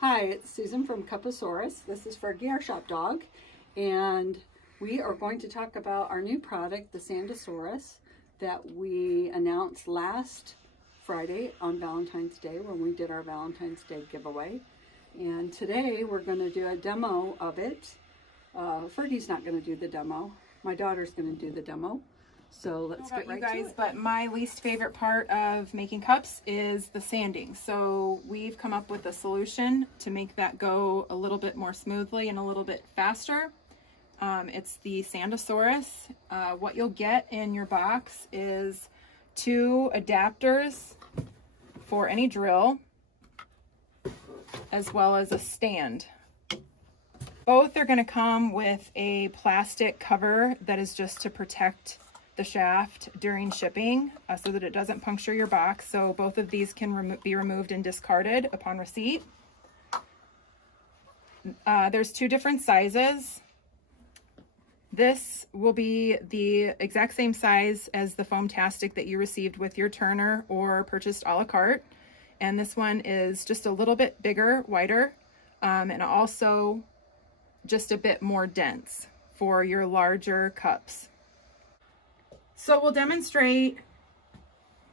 Hi, it's Susan from Cup-A-Saurus. This is for a Gear Shop dog, and we are going to talk about our new product, the Sand-A-Saurus, that we announced last Friday on Valentine's Day when we did our Valentine's Day giveaway. And today we're going to do a demo of it. Fergie's not going to do the demo. My daughter's going to do the demo. So let's get right to it. But my least favorite part of making cups is the sanding. So we've come up with a solution to make that go a little bit more smoothly and a little bit faster. It's the Sand-A-Saurus. What you'll get in your box is 2 adapters for any drill, as well as a stand. Both are going to come with a plastic cover that is just to protect the shaft during shipping so that it doesn't puncture your box. So both of these can be removed and discarded upon receipt. There's 2 different sizes. This will be the exact same size as the foam-tastic that you received with your Turner or purchased a la carte. And this one is just a little bit bigger, wider, and also just a bit more dense for your larger cups. So we'll demonstrate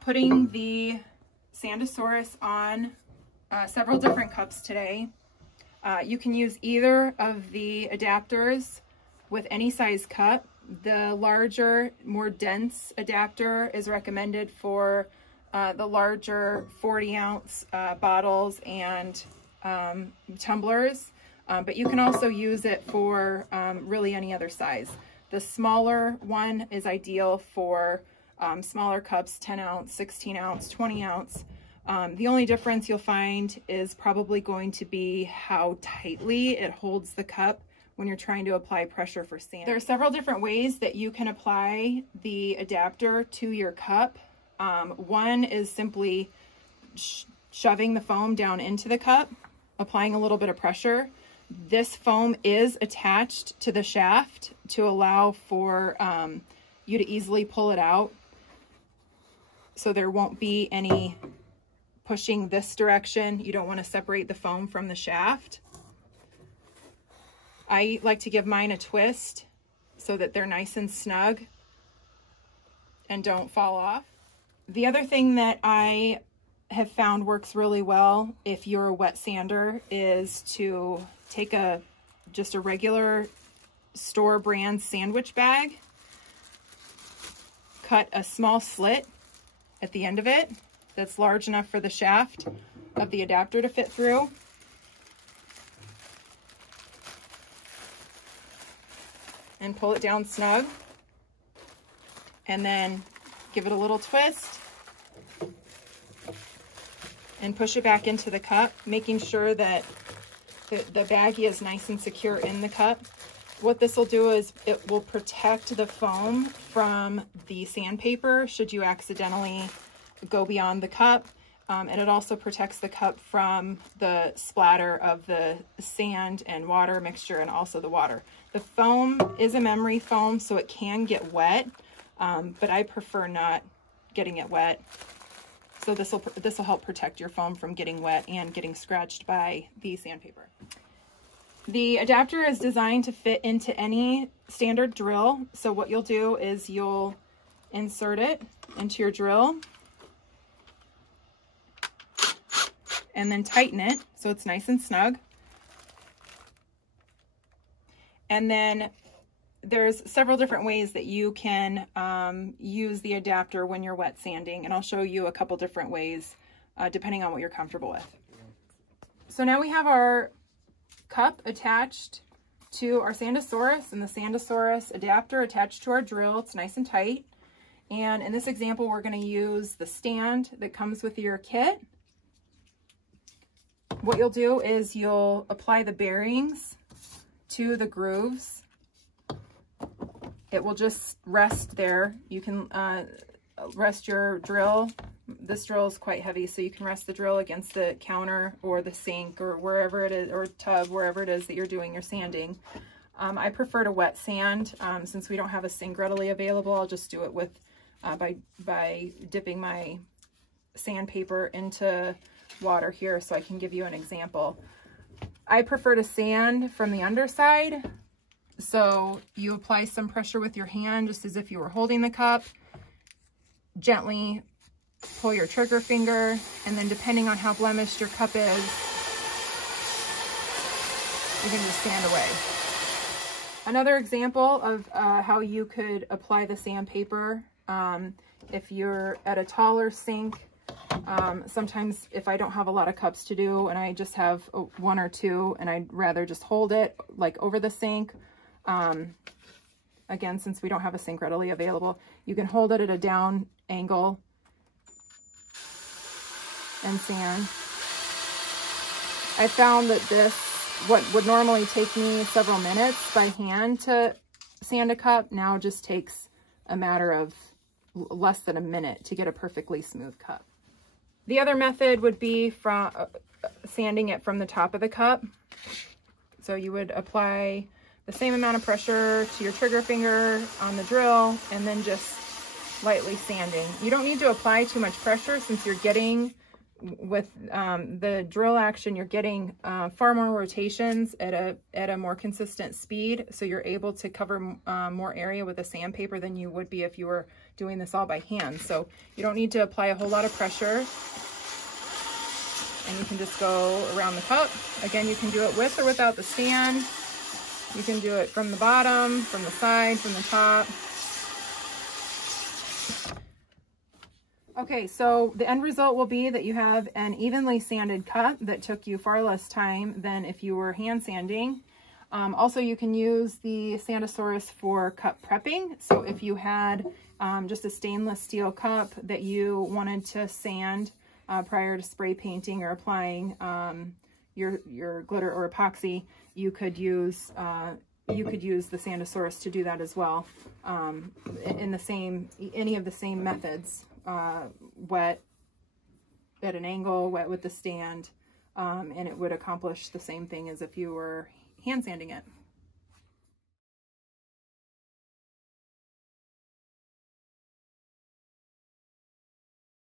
putting the Sand-A-Saurus on several different cups today. You can use either of the adapters with any size cup. The larger, more dense adapter is recommended for the larger 40-ounce bottles and tumblers, but you can also use it for really any other size. The smaller one is ideal for smaller cups, 10-ounce, 16-ounce, 20-ounce. The only difference you'll find is probably going to be how tightly it holds the cup when you're trying to apply pressure for sand. There are several different ways that you can apply the adapter to your cup. One is simply shoving the foam down into the cup, applying a little bit of pressure. This foam is attached to the shaft to allow for you to easily pull it out. So there won't be any pushing this direction. You don't want to separate the foam from the shaft. I like to give mine a twist so that they're nice and snug and don't fall off. The other thing that I have found works really well if you're a wet sander is to take just a regular store brand sandwich bag, cut a small slit at the end of it that's large enough for the shaft of the adapter to fit through, and pull it down snug, and then give it a little twist and push it back into the cup, making sure that the baggie is nice and secure in the cup. What this will do is it will protect the foam from the sandpaper should you accidentally go beyond the cup. And it also protects the cup from the splatter of the sand and water mixture, and also the water. The foam is a memory foam, so it can get wet, but I prefer not getting it wet. So this will help protect your foam from getting wet and getting scratched by the sandpaper. The adapter is designed to fit into any standard drill. So what you'll do is you'll insert it into your drill and then tighten it so it's nice and snug. And then there's several different ways that you can use the adapter when you're wet sanding, and I'll show you a couple different ways depending on what you're comfortable with. So now we have our cup attached to our Sand-A-Saurus and the Sand-A-Saurus adapter attached to our drill. It's nice and tight. And in this example, we're going to use the stand that comes with your kit. What you'll do is you'll apply the bearings to the grooves. It will just rest there. You can rest your drill. This drill is quite heavy, so you can rest the drill against the counter or the sink or wherever it is, or tub, wherever it is that you're doing your sanding. I prefer to wet sand. Since we don't have a sink readily available, I'll just do it with by dipping my sandpaper into water here so I can give you an example. I prefer to sand from the underside. So you apply some pressure with your hand, just as if you were holding the cup. Gently pull your trigger finger, and then depending on how blemished your cup is, you can just sand away. Another example of how you could apply the sandpaper, if you're at a taller sink, sometimes if I don't have a lot of cups to do and I just have one or two and I'd rather just hold it like over the sink, again, since we don't have a sink readily available, you can hold it at a down angle and sand. I found that this, what would normally take me several minutes by hand to sand a cup, now just takes a matter of less than a minute to get a perfectly smooth cup. The other method would be from sanding it from the top of the cup. So you would apply the same amount of pressure to your trigger finger on the drill and then just lightly sanding. You don't need to apply too much pressure, since you're getting, with the drill action, you're getting far more rotations at a more consistent speed, so you're able to cover more area with a sandpaper than you would be if you were doing this all by hand. So you don't need to apply a whole lot of pressure, and you can just go around the cup. Again, you can do it with or without the stand. You can do it from the bottom, from the side, from the top. Okay, so the end result will be that you have an evenly sanded cup that took you far less time than if you were hand sanding. Also, you can use the Sand-A-Saurus for cup prepping. So if you had just a stainless steel cup that you wanted to sand prior to spray painting or applying your glitter or epoxy, you could use the Sand-A-Saurus to do that as well. In any of the same methods. Wet at an angle, wet with the stand, and it would accomplish the same thing as if you were hand sanding it.